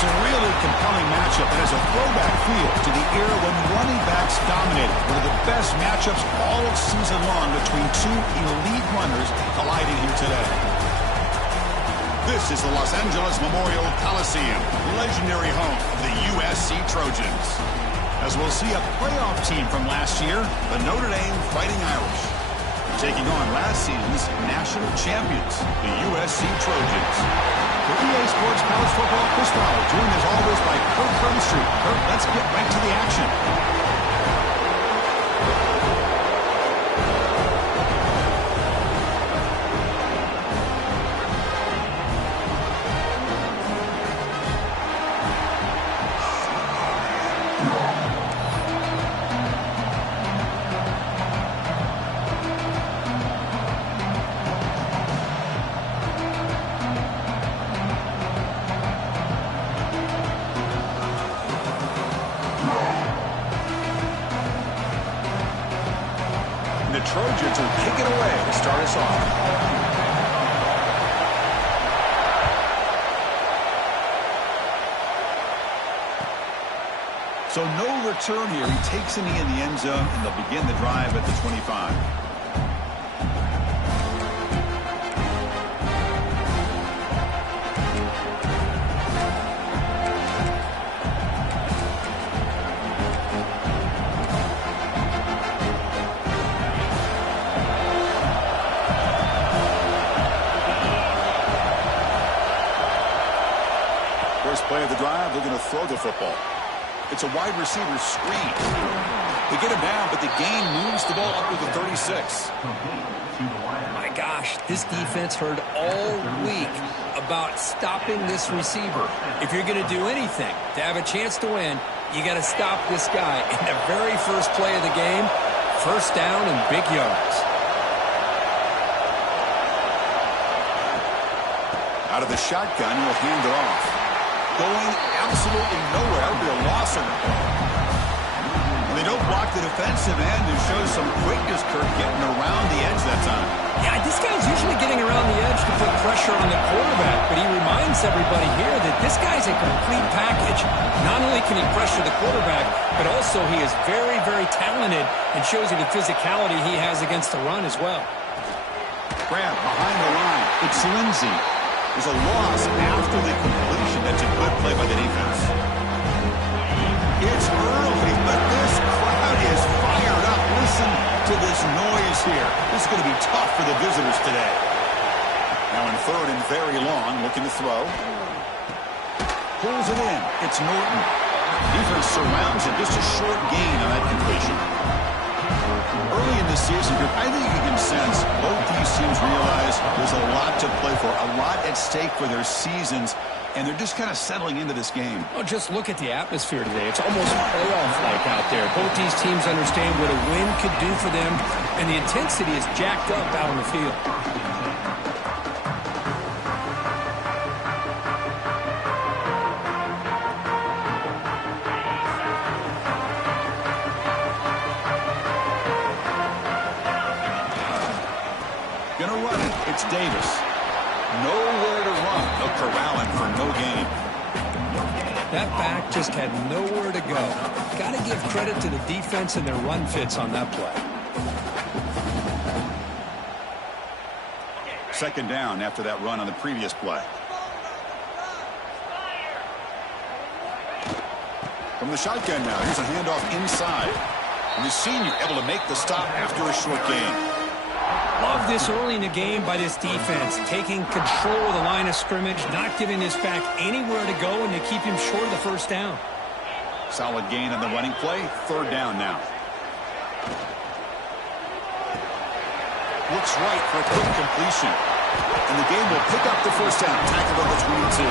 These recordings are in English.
It's a really compelling matchup that has a throwback feel to the era when running backs dominated. One of the best matchups all season long between two elite runners colliding here today. This is the Los Angeles Memorial Coliseum, legendary home of the USC Trojans. As we'll see a playoff team from last year, the Notre Dame Fighting Irish, taking on last season's national champions, the USC Trojans. For EA Sports College Football, Chris Fowler, joined as always by Kurt Burnstreet. Kurt, let's get right to the action. The Trojans will kick it away to start us off. So no return here. He takes a knee in the end zone, and they'll begin the drive at the 25. First play of the drive, they're going to throw the football. It's a wide receiver screen. They get him down, but the gain moves the ball up to the 36. My gosh, this defense heard all week about stopping this receiver. If you're going to do anything to have a chance to win, you got to stop this guy. In the very first play of the game, first down and big yards. Out of the shotgun, he'll hand it off. Going absolutely nowhere. That would be a loss on the play. They don't block the defensive end and show some quickness, Kirk, getting around the edge that time. Yeah, this guy's usually getting around the edge to put pressure on the quarterback, but he reminds everybody here that this guy's a complete package. Not only can he pressure the quarterback, but also he is very, very talented and shows you the physicality he has against the run as well. Grab behind the line. It's Lindsey. There's a loss after the completion. That's a good play by the defense. It's early, but this crowd is fired up. Listen to this noise here. This is going to be tough for the visitors today. Now in third and very long, looking to throw. Pulls it in. It's Norton. Defense surrounds it. Just a short gain on that completion. Early in the season, I think you can sense both these teams realize there's a lot to play for, a lot at stake for their seasons, and they're just kind of settling into this game. Oh, just look at the atmosphere today. It's almost playoff-like out there. Both these teams understand what a win could do for them, and the intensity is jacked up out on the field. Gonna run it. It's Davis. Nowhere to run. They'll corral him for no gain. That back just had nowhere to go. Got to give credit to the defense and their run fits on that play. Second down after that run on the previous play. From the shotgun now, here's a handoff inside. And the senior able to make the stop after a short gain. Love this early in the game by this defense, taking control of the line of scrimmage, not giving this back anywhere to go, and they keep him short of the first down. Solid gain on the running play. Third down now. Looks right for a quick completion. And the game will pick up the first down. Tackled on the 22.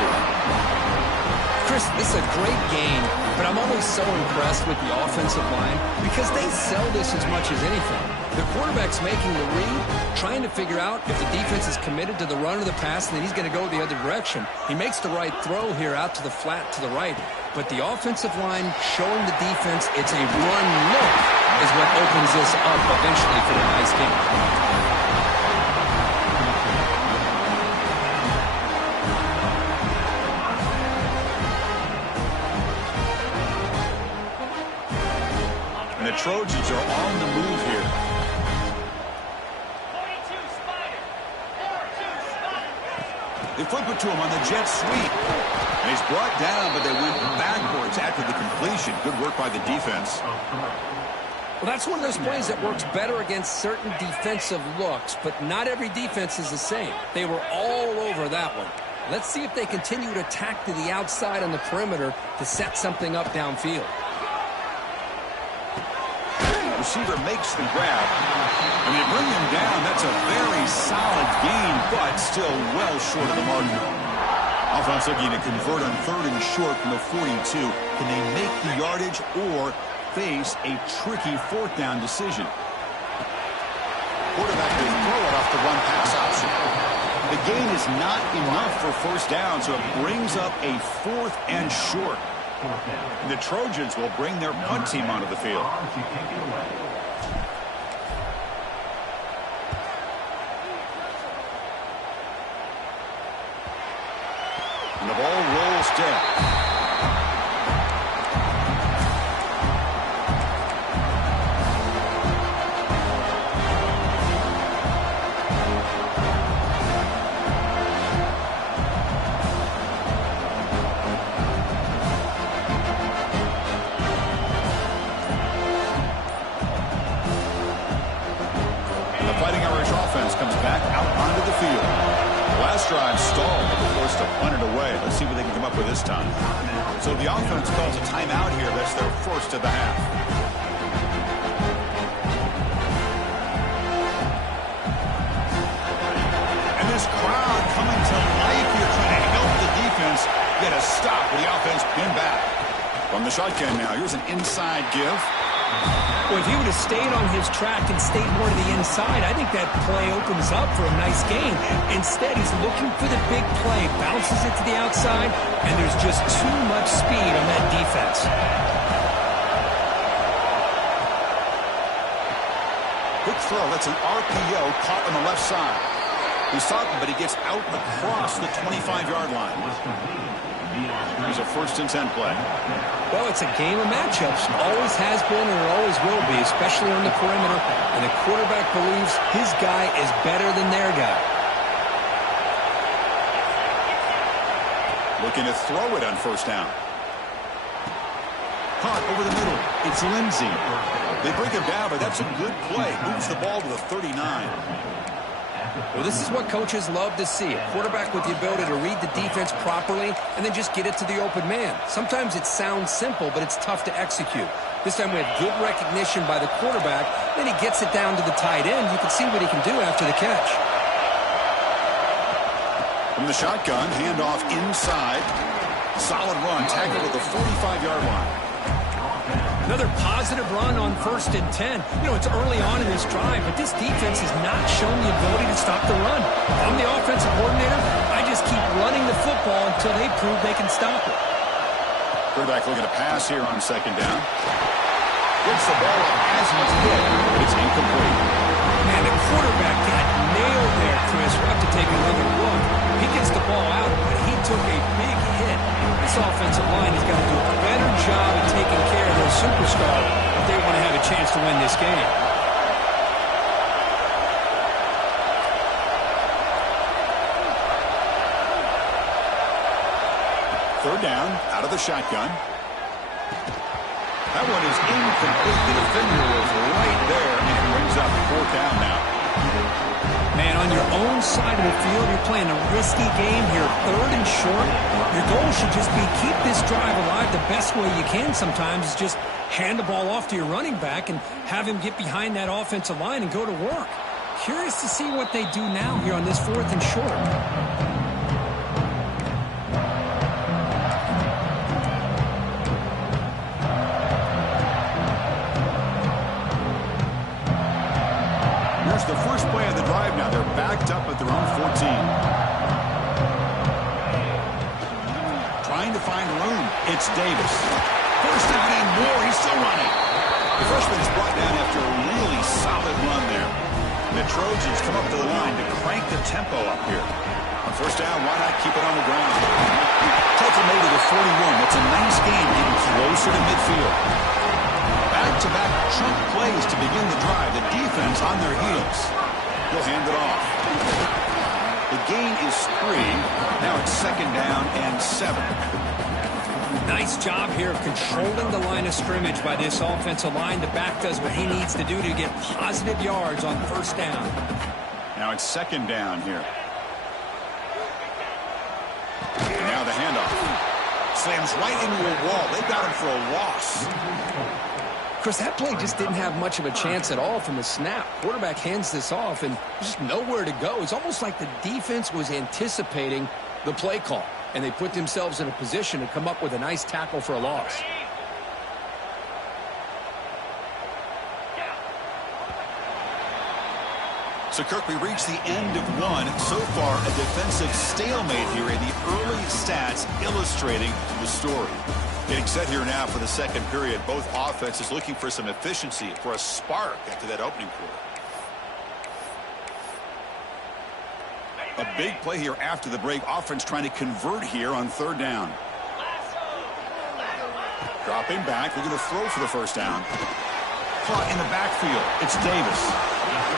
Chris, this is a great game, but I'm always so impressed with the offensive line because they sell this as much as anything. The quarterback's making the read, trying to figure out if the defense is committed to the run or the pass, and then he's going to go the other direction. He makes the right throw here out to the flat to the right, but the offensive line showing the defense it's a run look is what opens this up eventually for the nice game. Trojans are on the move here. They flip it to him on the jet sweep. And he's brought down, but they went backwards after the completion. Good work by the defense. Well, that's one of those plays that works better against certain defensive looks, but not every defense is the same. They were all over that one. Let's see if they continue to attack to the outside on the perimeter to set something up downfield. Receiver makes the grab. And they bring him down. That's a very solid gain, but still well short of the mark. Offense looking to convert on 3rd and short from the 42. Can they make the yardage or face a tricky 4th down decision? Quarterback will throw it off the run-pass option. The gain is not enough for 1st down, so it brings up a 4th and short. And the Trojans will bring their punt team onto the field. And the ball rolls dead. Comes back out onto the field. Last drive stalled and was forced to punt it away. Let's see what they can come up with this time. So the offense calls a timeout here. That's their first of the half. And this crowd coming to life here, trying to help the defense get a stop with the offense pinned back. From the shotgun now, here's an inside give. Well, if he would have stayed on his track and stayed more to the inside, I think that play opens up for a nice gain. Instead, he's looking for the big play, bounces it to the outside, and there's just too much speed on that defense. Quick throw. That's an RPO caught on the left side. He's talking, but he gets out across the 25-yard line. Here's a 1st and 10 play. Well, it's a game of matchups. Always has been and it always will be, especially on the perimeter. And the quarterback believes his guy is better than their guy. Looking to throw it on 1st down. Caught over the middle. It's Lindsey. They bring him down, but that's a good play. Moves the ball to the 39. Well, this is what coaches love to see. A quarterback with the ability to read the defense properly and then just get it to the open man. Sometimes it sounds simple, but it's tough to execute. This time we have good recognition by the quarterback. Then he gets it down to the tight end. You can see what he can do after the catch. From the shotgun, handoff inside. Solid run, tackled at the 45-yard line. Another positive run on 1st and 10. You know, it's early on in this drive, but this defense has not shown the ability to stop the run. I'm the offensive coordinator. I just keep running the football until they prove they can stop it. Quarterback looking to pass here on 2nd down. Gets the ball up as he's hit, but it's incomplete. Man, the quarterback got nailed there, Chris. We'll have to take another look. He gets the ball out, but he took a big hit. This offensive line has got to do a better job of taking care of their superstar if they want to have a chance to win this game. 3rd down, out of the shotgun. That one is incomplete. The defender was right there, and it brings up 4th down now. Man, on your own side of the field, you're playing a risky game here. 3rd and short. Your goal should just be keep this drive alive the best way you can sometimes is just hand the ball off to your running back and have him get behind that offensive line and go to work. Curious to see what they do now here on this 4th and short. The first play of the drive now. They're backed up at their own 14. Trying to find room. It's Davis. First down and more. He's still running. The freshman is brought down after a really solid run there. The Trojans come up to the line to crank the tempo up here. On 1st down, why not keep it on the ground? Takes him over to the 41. That's a nice game getting closer to midfield. back-to-back chunk plays to begin the drive. The defense on their heels. He'll hand it off. The gain is 3. Now it's 2nd down and 7. Nice job here of controlling the line of scrimmage by this offensive line. The back does what he needs to do to get positive yards on 1st down. Now it's 2nd down here. And now the handoff. Slams right into a wall. They got him for a loss. Chris, that play just didn't have much of a chance at all from the snap. Quarterback hands this off, and there's just nowhere to go. It's almost like the defense was anticipating the play call, and they put themselves in a position to come up with a nice tackle for a loss. So, Kirk, we reach the end of one. So far, a defensive stalemate here, and the early stats illustrating the story. Getting set here now for the 2nd period. Both offenses looking for some efficiency, for a spark after that opening quarter. A big play here after the break. Offense trying to convert here on 3rd down. Dropping back. They're going to throw for the 1st down. Caught in the backfield. It's Davis.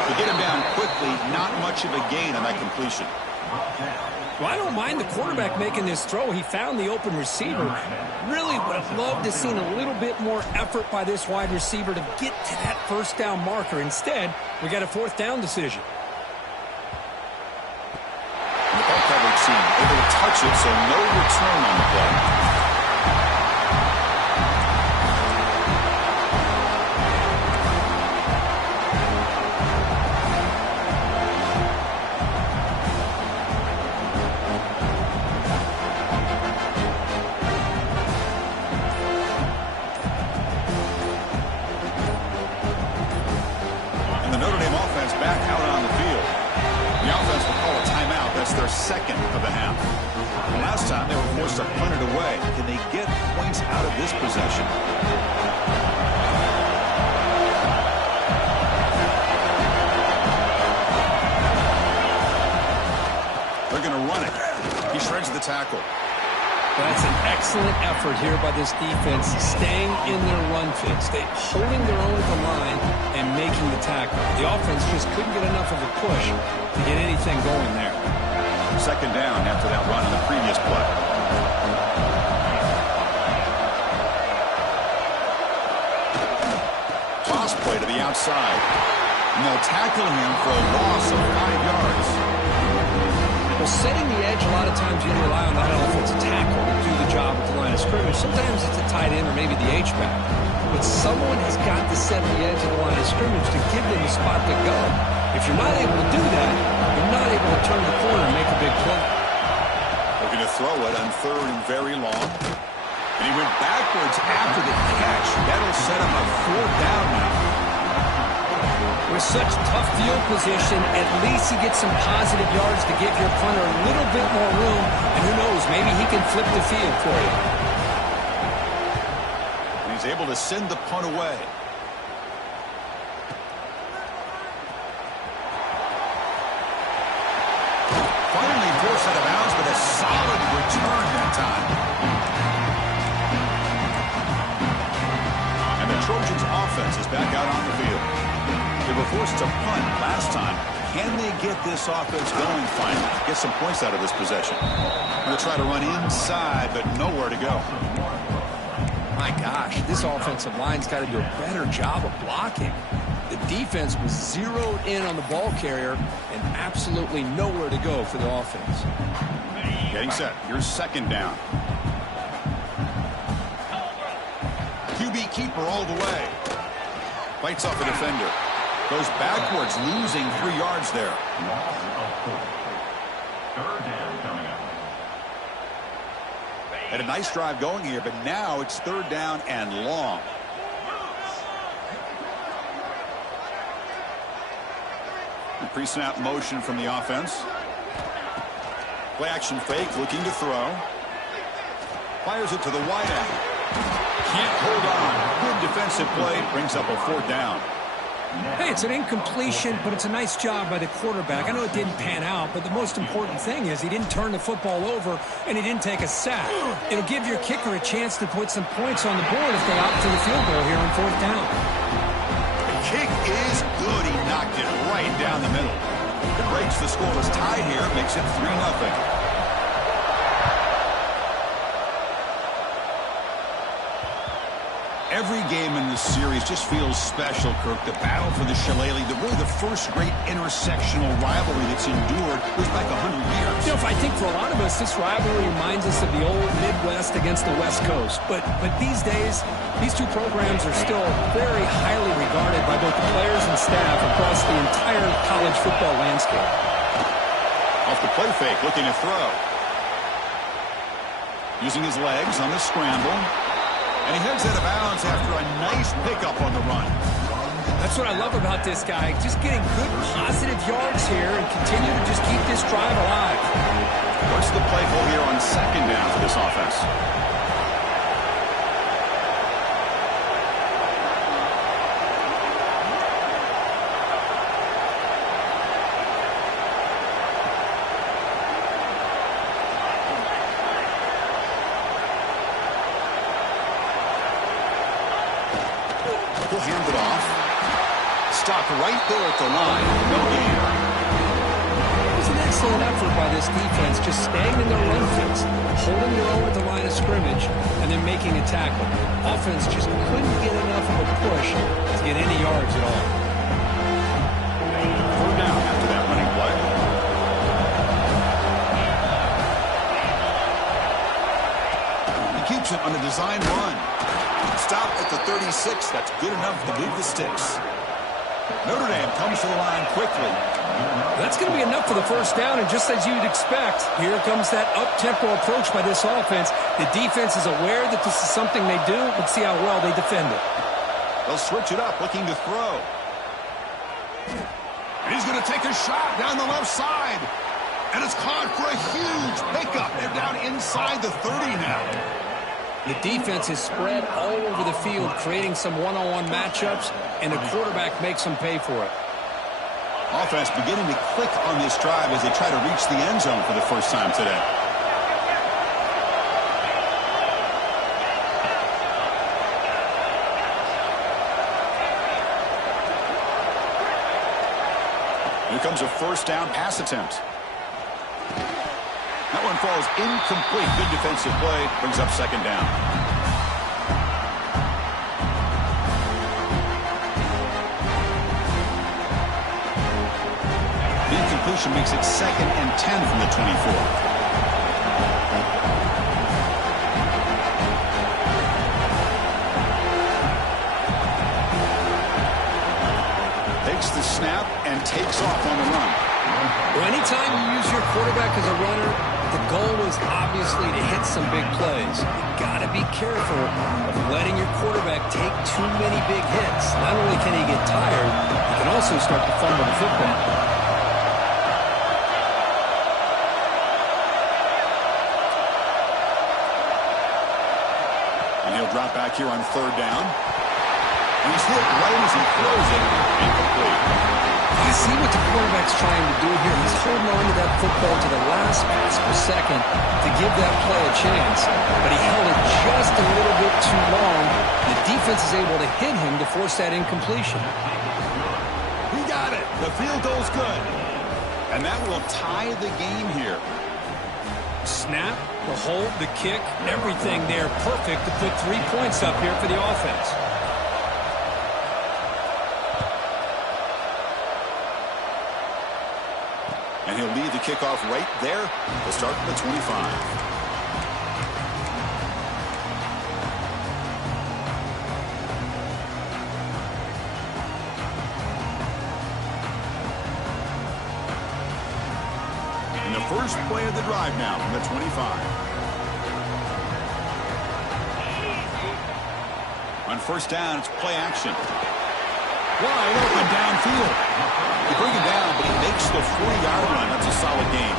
To get him down quickly, not much of a gain on that completion. Well, I don't mind the quarterback making this throw. He found the open receiver. Really would have loved to seen a little bit more effort by this wide receiver to get to that 1st down marker. Instead, we got a 4th down decision. The ball coverage team able to touch it, so no return on the play. Notre Dame offense back out on the field. The offense will call a timeout. That's their 2nd of the half. Last time they were forced to punt it away. Can they get points out of this possession? They're going to run it. He shreds the tackle. That's an excellent effort here by this defense, staying in their run fits. They holding their own at the line and making the tackle. The offense just couldn't get enough of a push to get anything going there. 2nd down after that run on the previous play. Toss play to the outside. And they'll tackle him for a loss of 5 yards. Well, setting the edge, a lot of times you rely on that offensive tackle to do the job at the line of scrimmage. Sometimes it's a tight end or maybe the H-back. But someone has got to set the edge of the line of scrimmage to give them a spot to go. If you're not able to do that, you're not able to turn the corner and make a big play. Looking to throw it on 3rd and very long. And he went backwards after the catch. That'll set him up 4th down now. With such tough field position, at least he gets some positive yards to give your punter a little bit more room. And who knows, maybe he can flip the field for you. And he's able to send the punt away. Finally forced out of bounds, but a solid return that time. And the Trojans' offense is back out on the field. They were forced to punt last time. Can they get this offense going finally? Get some points out of this possession. Going to try to run inside, but nowhere to go. My gosh, this offensive line's got to do a better job of blocking. The defense was zeroed in on the ball carrier and absolutely nowhere to go for the offense. Getting set. Here's 2nd down. QB keeper all the way. Fights off a defender. Goes backwards, losing 3 yards there. Had a nice drive going here, but now it's 3rd down and long. Pre-snap motion from the offense. Play action fake, looking to throw. Fires it to the wide end. Can't hold on. Good defensive play, brings up a 4th down. Hey, it's an incompletion, but it's a nice job by the quarterback. I know it didn't pan out, but the most important thing is he didn't turn the football over and he didn't take a sack. It'll give your kicker a chance to put some points on the board if they opt for the field goal here on 4th down. The kick is good. He knocked it right down the middle. It breaks the scoreless tie here, makes it 3-0. Every game in this series just feels special, Kirk. The battle for the shillelagh, really the first great intersectional rivalry that's endured was back 100 years. You know, I think for a lot of us, this rivalry reminds us of the old Midwest against the West Coast. But these days, these two programs are still very highly regarded by both the players and staff across the entire college football landscape. Off the play fake, looking to throw. Using his legs on the scramble. And he heads out of bounds after a nice pickup on the run. That's what I love about this guy. Just getting good, positive yards here and continue to just keep this drive alive. What's the play call here on 2nd down for this offense? He'll hand it off. Stopped right there at the line. No gain. It was an excellent effort by this defense, just staying in their run fits, holding their own at the line of scrimmage, and then making a tackle. Offense just couldn't get enough of a push to get any yards at all. 4th down after that running play. He keeps it on a design run. Stop at the 36. That's good enough to move the sticks. Notre Dame comes to the line quickly. That's going to be enough for the 1st down, and just as you'd expect, here comes that up-tempo approach by this offense. The defense is aware that this is something they do. Let's see how well they defend it. They'll switch it up, looking to throw. And he's going to take a shot down the left side. And it's caught for a huge pickup. They're down inside the 30 now. The defense is spread all over the field, creating some one-on-one matchups, and the quarterback makes them pay for it. Offense beginning to click on this drive as they try to reach the end zone for the first time today. Here comes a 1st down pass attempt. That one falls incomplete. Good defensive play. Brings up 2nd down. The incompletion makes it 2nd and 10 from the 24. Takes the snap and takes off on the run. Well, anytime you use your quarterback as a runner, the goal is obviously to hit some big plays. You got to be careful of letting your quarterback take too many big hits. Not only can he get tired, he can also start to fumble the football. And he'll drop back here on 3rd down. And he's hit right as he throws it. Incomplete. You see what the quarterback's trying to do here. He's holding on to that football to the last possible second to give that play a chance. But he held it just a little bit too long. The defense is able to hit him to force that incompletion. He got it. The field goal's good. And that will tie the game here. Snap, the hold, the kick, everything there perfect to put 3 points up here for the offense. And he'll lead the kickoff right there to start the 25. And the first play of the drive now from the 25. On 1st down, it's play action. Wide open downfield. They bring him down, but he makes the 40-yard run. That's a solid game.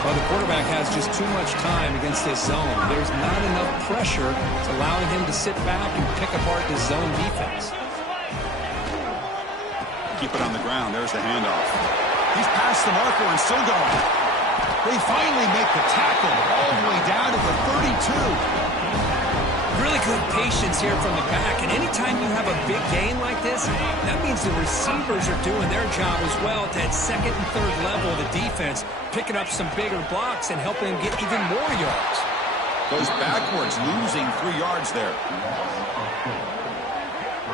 Well, the quarterback has just too much time against this zone. There's not enough pressure to allowing him to sit back and pick apart this zone defense. Keep it on the ground. There's the handoff. He's past the marker and still going. They finally make the tackle all the way down to the 32. Really good patience here from the back, and anytime you have a big gain like this, that means the receivers are doing their job as well to that second and third level of the defense, picking up some bigger blocks and helping them get even more yards. Goes backwards, losing 3 yards there.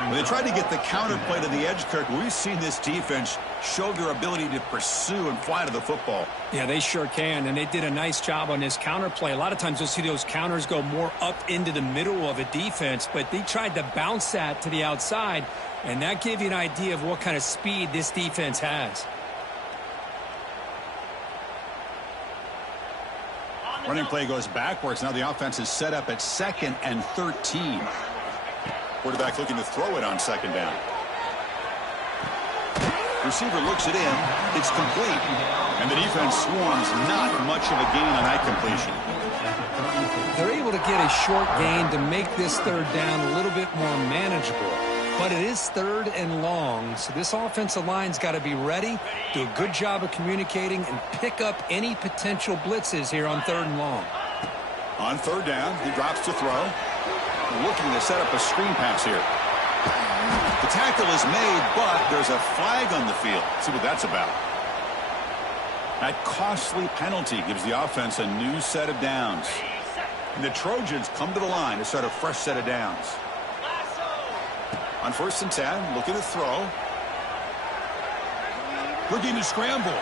When they tried to get the counter play to the edge, Kirk, we've seen this defense show their ability to pursue and fly to the football. Yeah, they sure can, and they did a nice job on this counter play. A lot of times you'll see those counters go more up into the middle of a defense, but they tried to bounce that to the outside, and that gave you an idea of what kind of speed this defense has. Running play goes backwards. Now the offense is set up at 2nd and 13. Quarterback looking to throw it on 2nd down. Receiver looks it in. It's complete. And the defense swarms. Not much of a gain on that completion. They're able to get a short gain to make this 3rd down a little bit more manageable. But it is 3rd and long, so this offensive line's got to be ready, do a good job of communicating, and pick up any potential blitzes here on 3rd and long. On 3rd down, he drops to throw. Looking to set up a screen pass here. The tackle is made, but there's a flag on the field. Let's see what that's about. That costly penalty gives the offense a new set of downs. And the Trojans come to the line to start a fresh set of downs. On 1st and 10, looking to throw. Looking to scramble.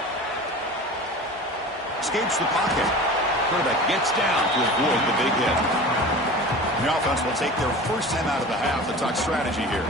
Escapes the pocket. Quarterback gets down to avoid the big hit. The offense will take their first time out of the half to talk strategy here.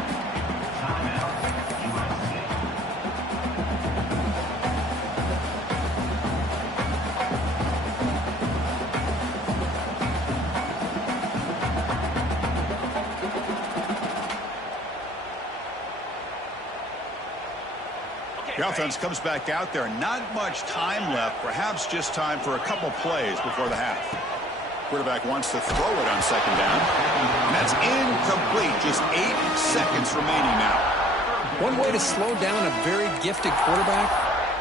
The offense comes back out there. Not much time left. Perhaps just time for a couple plays before the half. Quarterback wants to throw it on 2nd down. And that's incomplete. Just 8 seconds remaining now. One way to slow down a very gifted quarterback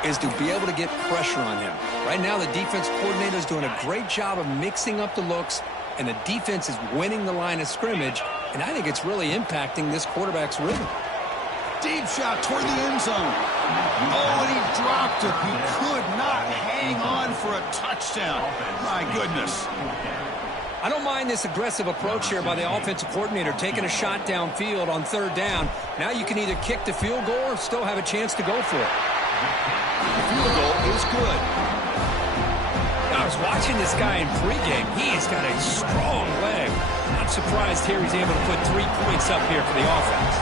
is to be able to get pressure on him. Right now, the defense coordinator is doing a great job of mixing up the looks, and the defense is winning the line of scrimmage, and I think it's really impacting this quarterback's rhythm. Deep shot toward the end zone. Oh, and he dropped it. He could not hang on for a touchdown. My goodness. I don't mind this aggressive approach here by the offensive coordinator, taking a shot downfield on 3rd down. Now you can either kick the field goal or still have a chance to go for it. The field goal is good. I was watching this guy in pregame. He's got a strong leg. Not surprised here he's able to put 3 points up here for the offense.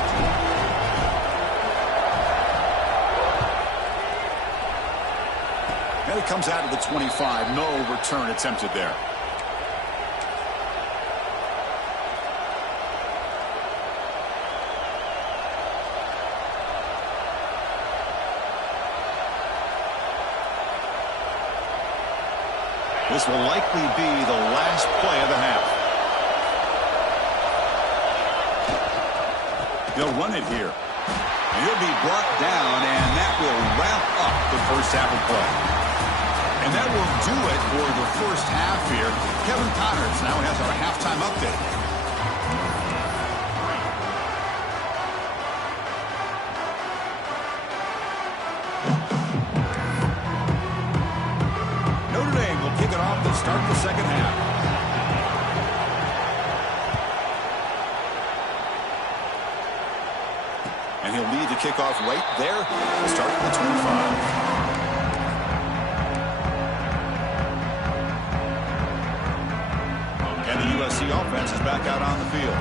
And it comes out of the 25. No return attempted there. This will likely be the last play of the half. They'll run it here. And he'll be brought down, and that will wrap up the first half of play. And that will do it for the first half here. Kevin Connors now has our halftime update. Notre Dame will kick it off to start the second half. And he'll lead the kickoff right there to start the 25. The USC offense is back out on the field.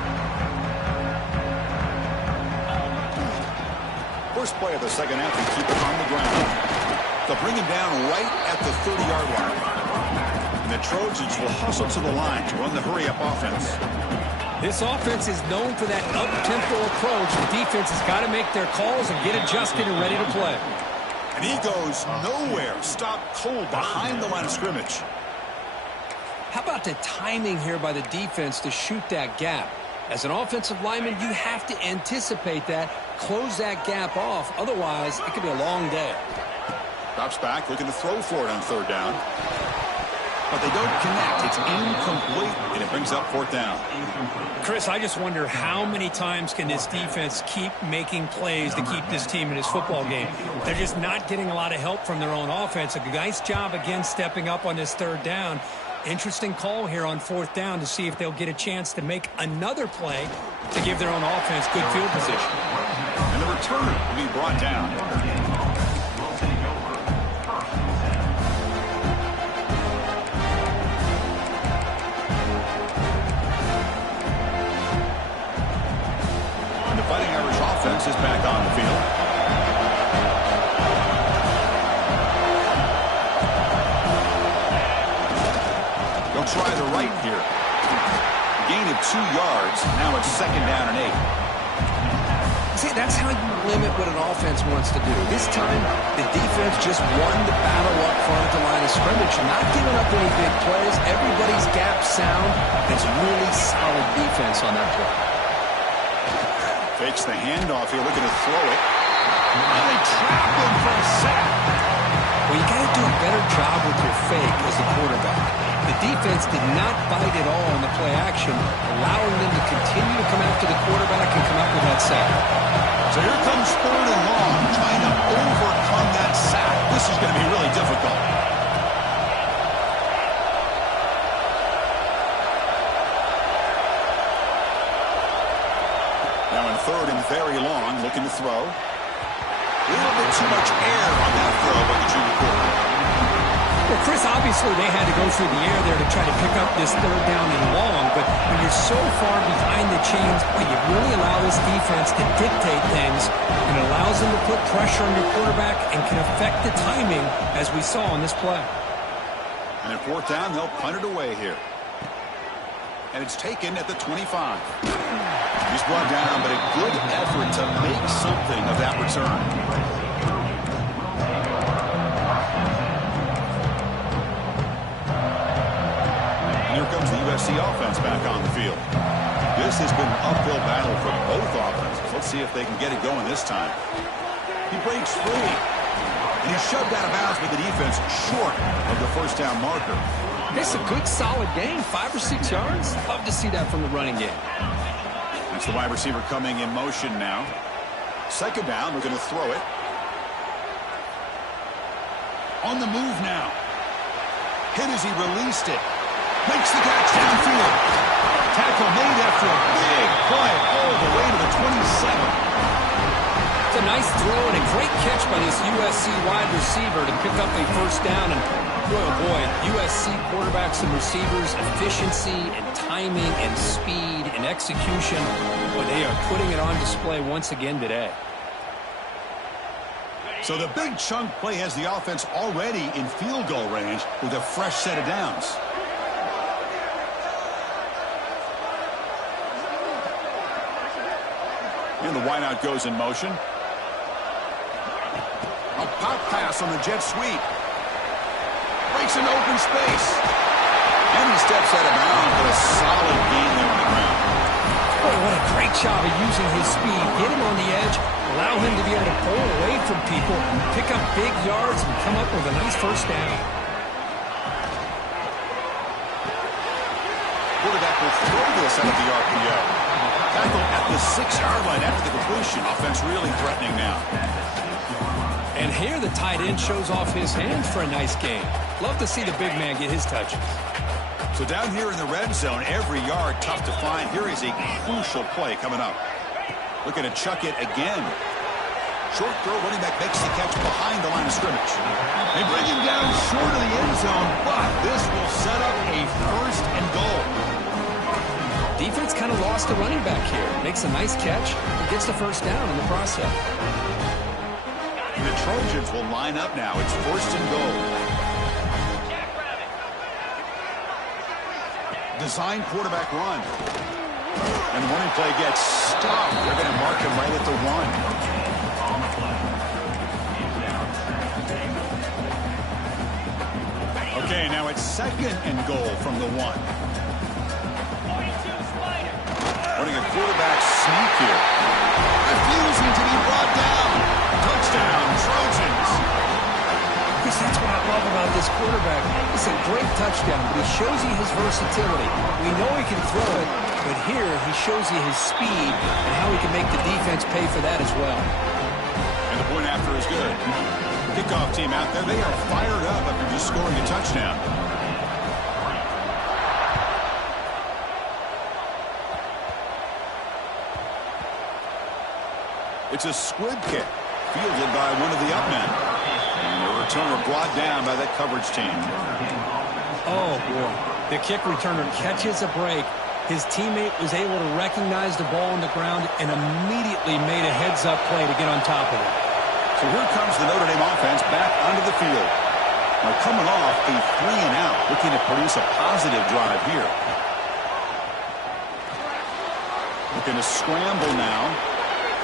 First play of the second half, they keep it on the ground. They'll bring him down right at the 30-yard line. And the Trojans will hustle to the line to run the hurry-up offense. This offense is known for that up-tempo approach. The defense has got to make their calls and get adjusted and ready to play. And he goes nowhere. Stopped cold behind the line of scrimmage. How about the timing here by the defense to shoot that gap? As an offensive lineman, you have to anticipate that, close that gap off. Otherwise, it could be a long day. Drops back, looking to throw for it on third down. But they don't connect. It's incomplete, and it brings up fourth down. Chris, I just wonder how many times can this defense keep making plays to keep this team in this football game. They're just not getting a lot of help from their own offense. A nice job again stepping up on this third down. Interesting call here on fourth down to see if they'll get a chance to make another play to give their own offense good field position. And the return will be brought down. And the Fighting Irish offense is back on the field. They'll try the right here. Gain of 2 yards. Now it's second down and 8. See, that's how you limit what an offense wants to do. This time, the defense just won the battle up front at the line of scrimmage, not giving up any big plays. Everybody's gap sound. It's really solid defense on that play. Fakes the handoff here, looking to throw it. And they trap him for a sack. Well, you got to do a better job with your fake as a quarterback. The defense did not bite at all in the play action, allowing them to continue to come after the quarterback and come up with that sack. So here comes third and long, trying to overcome that sack. This is going to be really difficult. Now in third and very long, looking to throw. A little bit too much air on that throw by the junior quarterback. Well, Chris, obviously they had to go through the air there to try to pick up this third down and long, but when you're so far behind the chains, you really allow this defense to dictate things, and it allows them to put pressure on your quarterback and can affect the timing, as we saw on this play. And at fourth down, they'll punt it away here. And it's taken at the 25. He's brought down, but a good effort to make something of that return. Here comes the USC offense back on the field. This has been an uphill battle for both offenses. Let's see if they can get it going this time. He breaks free. And he's shoved out of bounds with the defense short of the first down marker. It's a good, solid game. 5 or 6 yards. Love to see that from the running game. That's the wide receiver coming in motion now. Second down, we're going to throw it. On the move now. Hit as he released it. Makes the catch downfield. Tackle made after a big play all the way to the 27. It's a nice throw and a great catch by this USC wide receiver to pick up a first down. And boy, oh boy, USC quarterbacks and receivers, efficiency and timing and speed and execution. Boy, they are putting it on display once again today. So the big chunk play has the offense already in field goal range with a fresh set of downs. And the wideout goes in motion. A pop pass on the jet sweep. Breaks into open space. And he steps out of bounds, but a solid gain there on the ground. Boy, what a great job of using his speed. Get him on the edge, allow him to be able to pull away from people, pick up big yards, and come up with a nice first down. Quarterback will throw this out of the RPO. Tackle at the 6-yard line after the completion. Offense really threatening now. And here the tight end shows off his hands for a nice gain. Love to see the big man get his touches. So down here in the red zone, every yard tough to find. Here is a crucial play coming up. Looking to chuck it again. Short throw, running back makes the catch behind the line of scrimmage. They bring him down short of the end zone, but this will set up a first and goal. Defense kind of lost the running back here. Makes a nice catch and gets the first down in the process. The Trojans will line up now. It's first and goal. Design quarterback run. And the running play gets stopped. They're going to mark him right at the 1. Okay, now it's second and goal from the 1. Running a here. Refusing to be brought down. Touchdown, Trojans. Because that's what I love about this quarterback. It's a great touchdown, but he shows you his versatility. We know he can throw it, but here he shows you his speed and how he can make the defense pay for that as well. And the point after is good. Kickoff team out there, they are fired up after just scoring a touchdown. It's a squib kick, fielded by one of the up men. And the returner brought down by that coverage team. Oh, boy. The kick returner catches a break. His teammate was able to recognize the ball on the ground and immediately made a heads-up play to get on top of it. So here comes the Notre Dame offense back onto the field. Now coming off a 3-and-out, looking to produce a positive drive here. Looking to scramble now.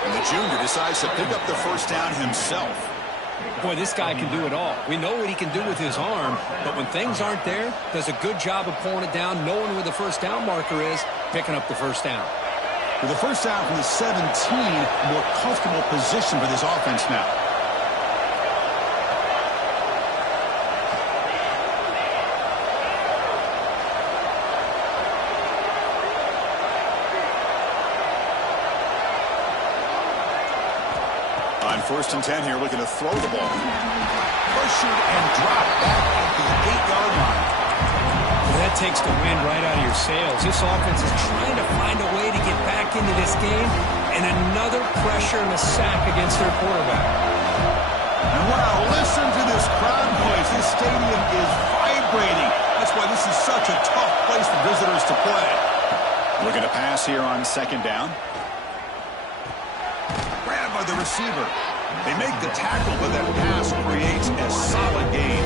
And the junior decides to pick up the first down himself. Boy, this guy can do it all. We know what he can do with his arm, but when things aren't there, does a good job of pulling it down, knowing where the first down marker is, picking up the first down. With the first down from the 17, a more comfortable position for this offense now. On 1st and 10 here, looking to throw the ball. Pressured and dropped back at the 8-yard line. Well, that takes the wind right out of your sails. This offense is trying to find a way to get back into this game, and another pressure and a sack against their quarterback. And wow, listen to this crowd noise. This stadium is vibrating. That's why this is such a tough place for visitors to play. Looking to pass here on 2nd down. Grabbed by the receiver. They make the tackle, but that pass creates a solid gain.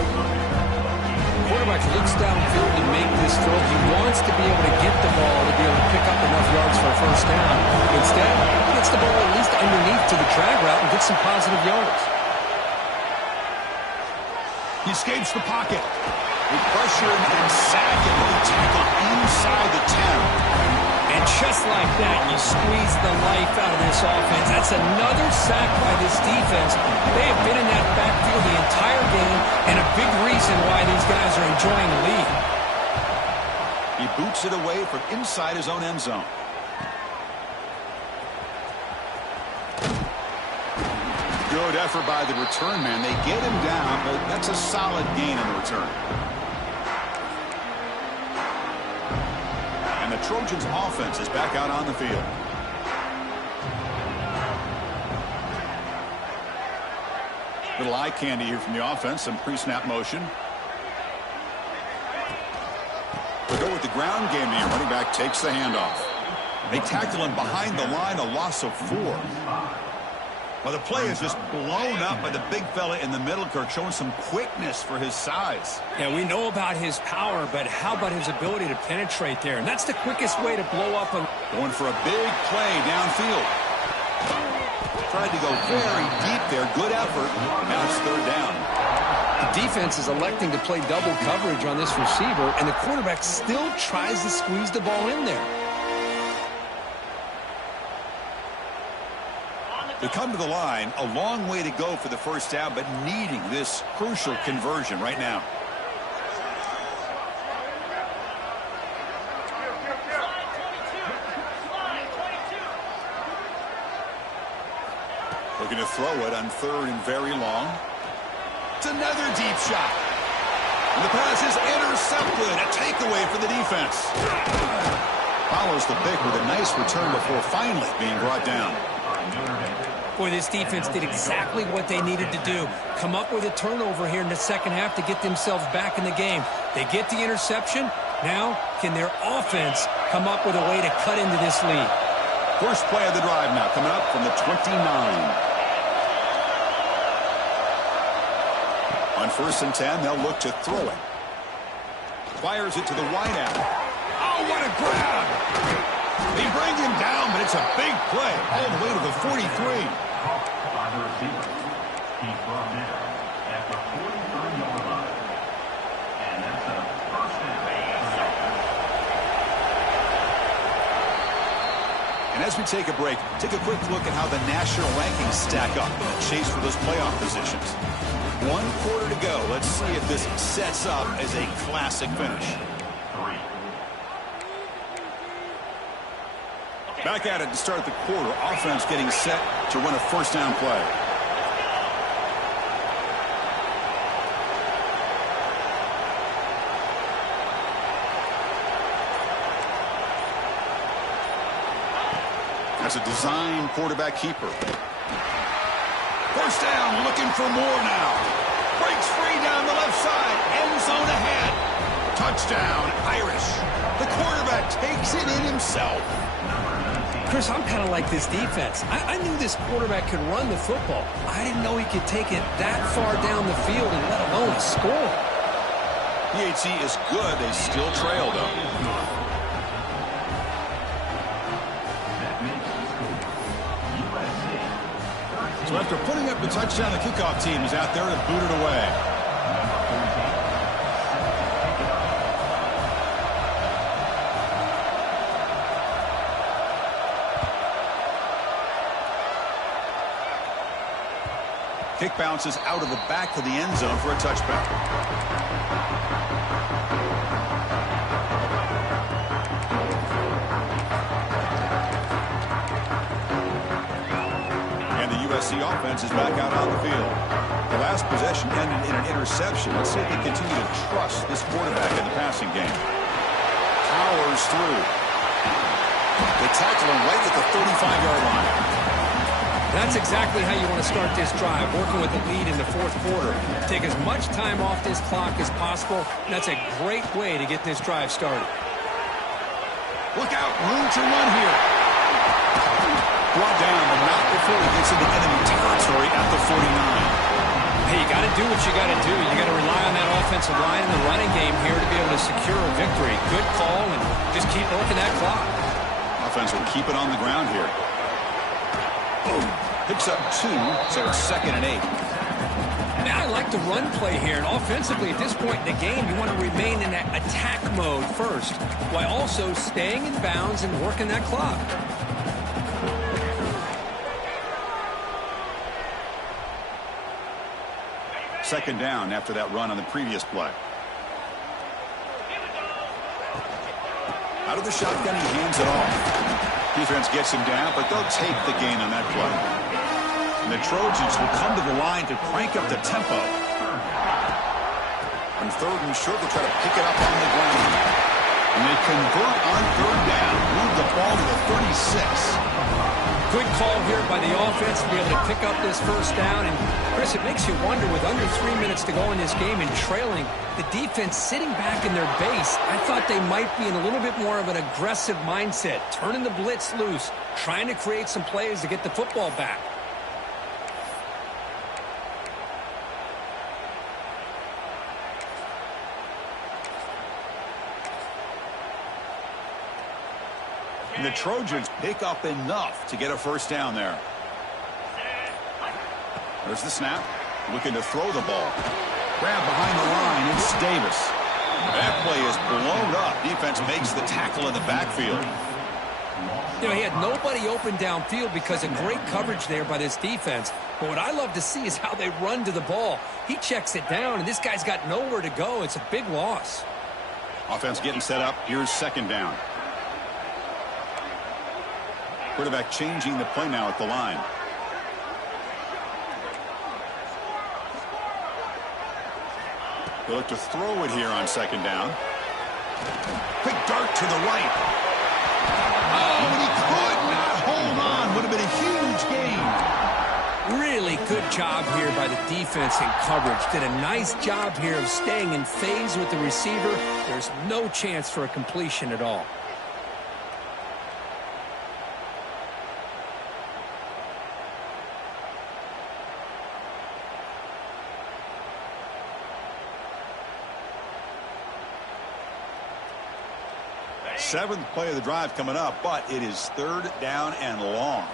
Quarterback looks downfield to make this throw. He wants to be able to get the ball to be able to pick up enough yards for a first down. Instead, he gets the ball at least underneath to the drag route and gets some positive yards. He escapes the pocket. They pressure him and sack him. They tackle inside the 10. And just like that, you squeeze the life out of this offense. That's another sack by this defense. They have been in that backfield the entire game, and a big reason why these guys are enjoying the lead. He boots it away from inside his own end zone. Good effort by the return man. They get him down, but that's a solid gain in the return. And the Trojans' offense is back out on the field. Little eye candy here from the offense. Some pre-snap motion. We'll go with the ground game here. Running back takes the handoff. They tackle him behind the line, a loss of 4. Well, the play is just blown up by the big fella in the middle, Kirk, showing some quickness for his size. Yeah, we know about his power, but how about his ability to penetrate there? And that's the quickest way to blow up a... Going for a big play downfield. Tried to go very deep there. Good effort. Now it's 3rd down. The defense is electing to play double coverage on this receiver, and the quarterback still tries to squeeze the ball in there. They come to the line, a long way to go for the first down, but needing this crucial conversion right now. Looking to throw it on 3rd and very long. It's another deep shot. And the pass is intercepted. A takeaway for the defense. Follows the pick with a nice return before finally being brought down. Boy, this defense did exactly what they needed to do. Come up with a turnover here in the second half to get themselves back in the game. They get the interception. Now, can their offense come up with a way to cut into this lead? First play of the drive now, coming up from the 29. On 1st and 10, they'll look to throw it. Fires it to the wideout. Oh, what a grab! They bring him down, but it's a big play all the way to the 43. And as we take a break, take a quick look at how the national rankings stack up in the chase for those playoff positions. 1 quarter to go. Let's see if this sets up as a classic finish. Back at it to start the quarter. Offense getting set to run a first down play. That's a design quarterback keeper. First down, looking for more now. Breaks free down the left side. End zone ahead. Touchdown, Irish. The quarterback takes it in himself. Chris, I'm kind of like this defense. I knew this quarterback could run the football. I didn't know he could take it that far down the field and let alone score. PAT is good. They still trail, though. So after putting up the touchdown, the kickoff team is out there to boot it away. Kick bounces out of the back of the end zone for a touchback. USC offense is back out on the field. The last possession ended in an interception. Let's see if they continue to trust this quarterback in the passing game. Powers through. They tackle him right at the 35-yard line. That's exactly how you want to start this drive, working with the lead in the fourth quarter. Take as much time off this clock as possible. That's a great way to get this drive started. Look out, room to run here. Brought down, but not before he gets into enemy territory at the 49. Hey, you got to do what you got to do. You got to rely on that offensive line in the running game here to be able to secure a victory. Good call, and just keep working that clock. Offense will keep it on the ground here. Picks up 2, so it's 2nd and 8. Now, I like the run play here, and offensively at this point in the game, you want to remain in that attack mode first, while also staying in bounds and working that clock. Second down after that run on the previous play. Out of the shotgun, he hands it off. Defense gets him down, but they'll take the gain on that play. And the Trojans will come to the line to crank up the tempo. On 3rd and short, they'll try to pick it up on the ground. And they convert on 3rd down, move the ball to the 36. Good call here by the offense to be able to pick up this first down. And, Chris, it makes you wonder, with under 3 minutes to go in this game and trailing, the defense sitting back in their base, I thought they might be in a little bit more of an aggressive mindset, turning the blitz loose, trying to create some plays to get the football back. And the Trojans pick up enough to get a first down there. There's the snap. Looking to throw the ball. Grab behind the line. It's Davis. That play is blown up. Defense makes the tackle in the backfield. You know, he had nobody open downfield because of great coverage there by this defense. But what I love to see is how they run to the ball. He checks it down, and this guy's got nowhere to go. It's a big loss. Offense getting set up. Here's 2nd down. Quarterback changing the play now at the line. They'll look to throw it here on 2nd down. Quick dart to the right. Oh, and he could not hold on. Would have been a huge gain. Really good job here by the defense in coverage. Did a nice job here of staying in phase with the receiver. There's no chance for a completion at all. Seventh play of the drive coming up, but it is 3rd down and long.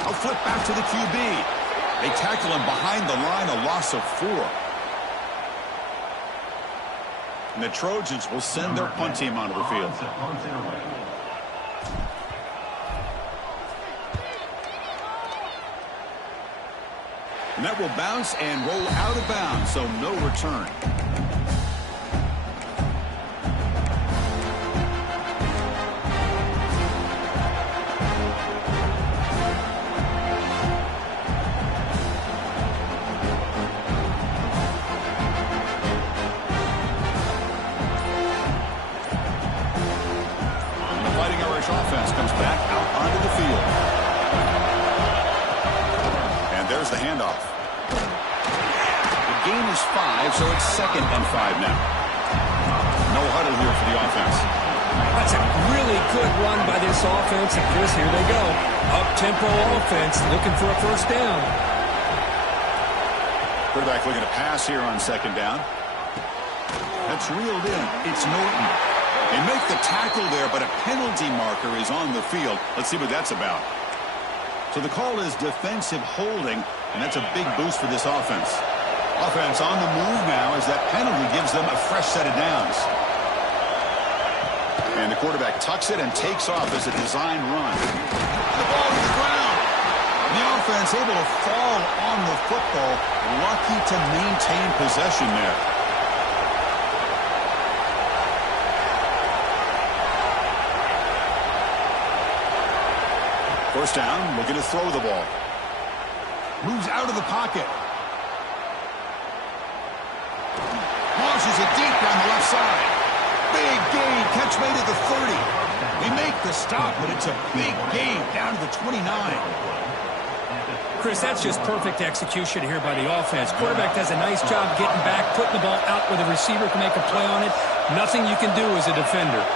I'll flip back to the QB. They tackle him behind the line, a loss of 4. And the Trojans will send their punt team onto the field. And that will bounce and roll out of bounds, so no return. Offense comes back out onto the field. And there's the handoff. The gain is 5, so it's 2nd and 5 now. No huddle here for the offense. That's a really good run by this offense. And Chris, here they go. Up-tempo offense looking for a first down. Quarterback looking to pass here on 2nd down. That's reeled in. It's Norton. They make the tackle there, but a penalty marker is on the field. Let's see what that's about. So the call is defensive holding, and that's a big boost for this offense. Offense on the move now as that penalty gives them a fresh set of downs. And the quarterback tucks it and takes off as a design run. The ball to the ground. The offense able to fall on the football. Lucky to maintain possession there. First down, looking to throw the ball. Moves out of the pocket. Launches it deep down the left side. Big gain, catch made at the 30. They make the stop, but it's a big gain down to the 29. Chris, that's just perfect execution here by the offense. Quarterback does a nice job getting back, putting the ball out where the receiver can make a play on it. Nothing you can do as a defender.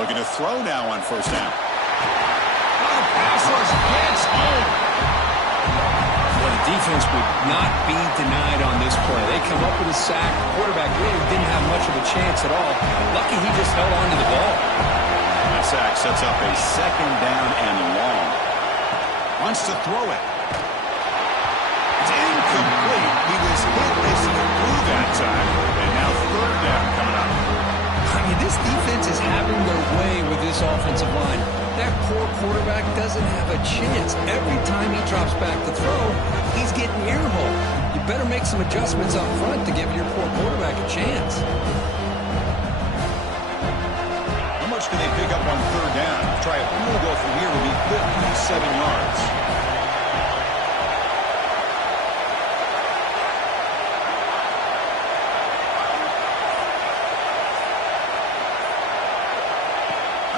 Looking to throw now on first down. Pass rush gets home. Well, the defense would not be denied on this play. They come up with a sack. The quarterback really didn't have much of a chance at all. Lucky he just held on to the ball. That sack sets up a 2nd down and long. Wants to throw it. It's incomplete. He was hit as he threw that time. And now 3rd down coming up. I mean, this defense is having their way with this offensive line. That poor quarterback doesn't have a chance. Every time he drops back to throw, he's getting ear-hole. You better make some adjustments up front to give your poor quarterback a chance. How much can they pick up on 3rd down? Try a field goal from here would be 57 yards.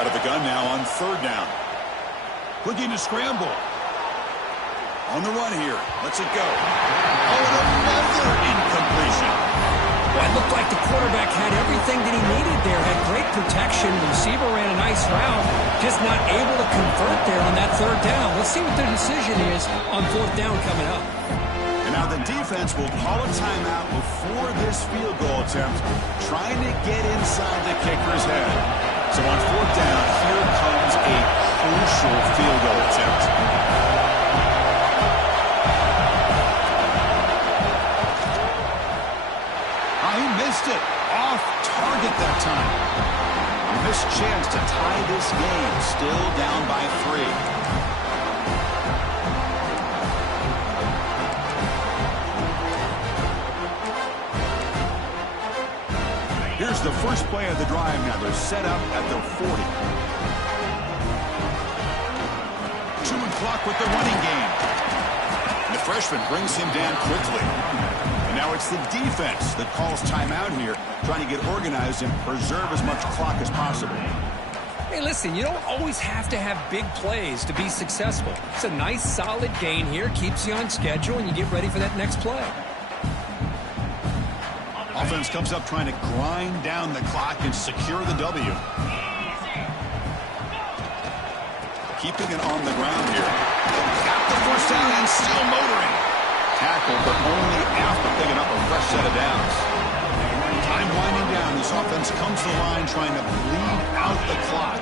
Out of the gun now on 3rd down. Looking to scramble. On the run here. Lets it go. Oh, and another incompletion. Well, it looked like the quarterback had everything that he needed there. Had great protection. The receiver ran a nice route. Just not able to convert there on that 3rd down. Let's see what their decision is on 4th down coming up. And now the defense will call a timeout before this field goal attempt, trying to get inside the kicker's head. So on 4th down, here comes a crucial field goal attempt. He missed it. Off target that time. A missed chance to tie this game. Still down by 3. Here's the first play of the drive now. They're set up at their 40. 2 o'clock with the running game. And the freshman brings him down quickly. And now it's the defense that calls timeout here, trying to get organized and preserve as much clock as possible. Hey, listen, you don't always have to have big plays to be successful. It's a nice, solid gain here. Keeps you on schedule, and you get ready for that next play. Offense comes up trying to grind down the clock and secure the W. Keeping it on the ground here. Got the first down and still motoring. Tackle, but only after picking up a fresh set of downs. Time winding down down. This offense comes to the line trying to bleed out the clock.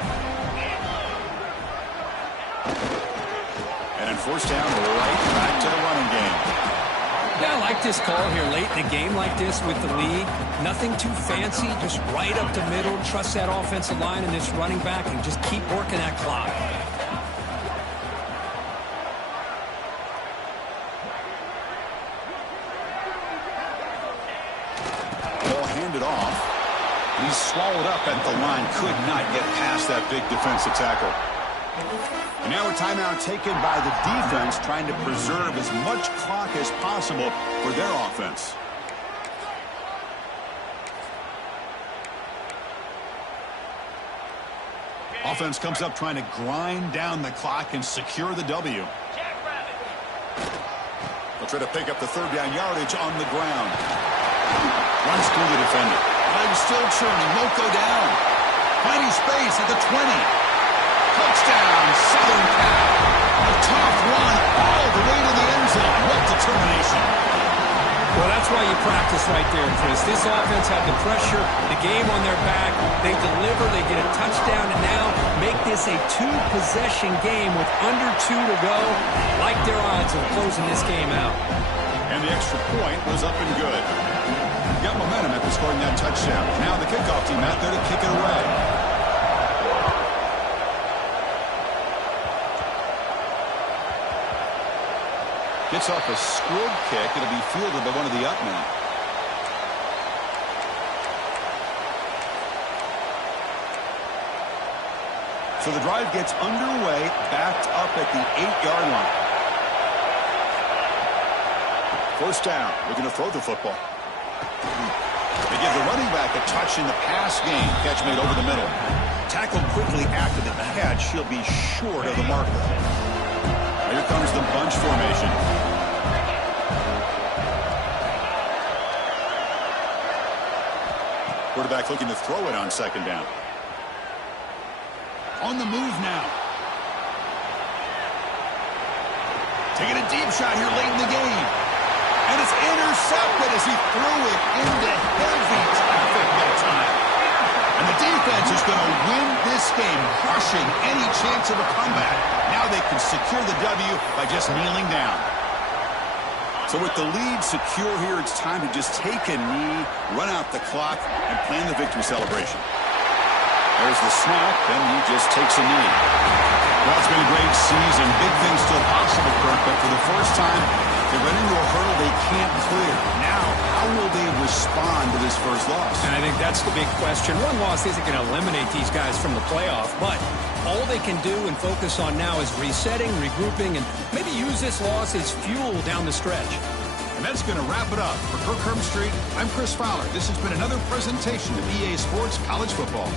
And in first down, right back to the running game. Yeah, I like this call here late in a game like this with the lead. Nothing too fancy, just right up the middle. Trust that offensive line and this running back and just keep working that clock. Ball handed off. He's swallowed up at the line. Could not get past that big defensive tackle. And now a timeout taken by the defense, trying to preserve as much clock as possible for their offense. Offense comes up trying to grind down the clock and secure the W. They'll try to pick up the third down yardage on the ground. Runs through the defender. Legs still churning, won't go down. Finding space at the 20. Touchdown, Southern Cal. A tough run all the way to the end zone. What determination. Well, that's why you practice right there, Chris. This offense had the pressure, the game on their back. They deliver, they get a touchdown, and now make this a two-possession game with under 2 to go. Like their odds of closing this game out. And the extra point was up and good. Got momentum after scoring that touchdown. Now the kickoff team out there to kick it away. Gets off a squib kick. It'll be fielded by one of the up men. So the drive gets underway, backed up at the 8-yard line. First down. Looking to throw the football. They give the running back a touch in the pass game. Catch made over the middle. Tackled quickly after the catch. He'll be short of the marker. Here comes the bunch formation. Quarterback looking to throw it on second down. On the move now. Taking a deep shot here late in the game. And it's intercepted as he threw it into heavy traffic that time. And the defense is going to win this game, crushing any chance of a comeback. Now they can secure the W by just kneeling down. So with the lead secure here, it's time to just take a knee, run out the clock, and plan the victory celebration. There's the snap, and he just takes a knee. Well, it's been a great season. Big things still possible, Kirk, but for the first time, they run into a hurdle they can't clear. Now, how will they respond to this first loss? And I think that's the big question. One loss isn't going to eliminate these guys from the playoff, but all they can do and focus on now is resetting, regrouping, and maybe use this loss as fuel down the stretch. And that's going to wrap it up. For Kirk Herbstreit, I'm Chris Fowler. This has been another presentation of EA Sports College Football.